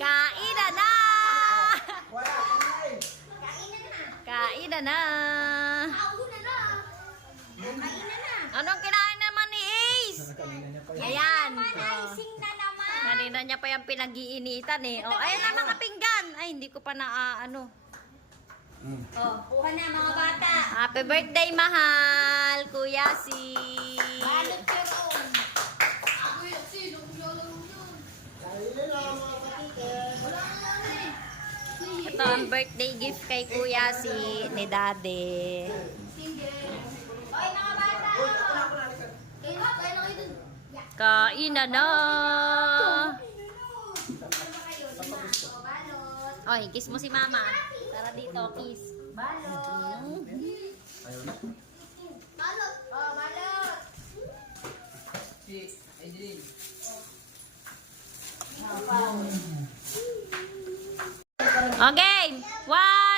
Kainan na! Wala, kain. Kainan na! Anong kinain naman ni Ace? Ayan. Icing na naman. Kanina niya pa yung pinag-iinitan eh. Oh, ayan na mga pinggan. Ay, hindi ko pa na ano. Oh, kuha na mga bata. Happy birthday, mahal, Kuya Si. Balot yung Kainin lang mga kapatid. Ito ang birthday gift kay Kuya Si ni Daddy. Oy, mga bata. Kaya na kayo dun. Kainan na. Balot. Oy, kiss mo si Mama. Tara dito, kiss. Balot. Balot. Oh, balot. Okay. 1,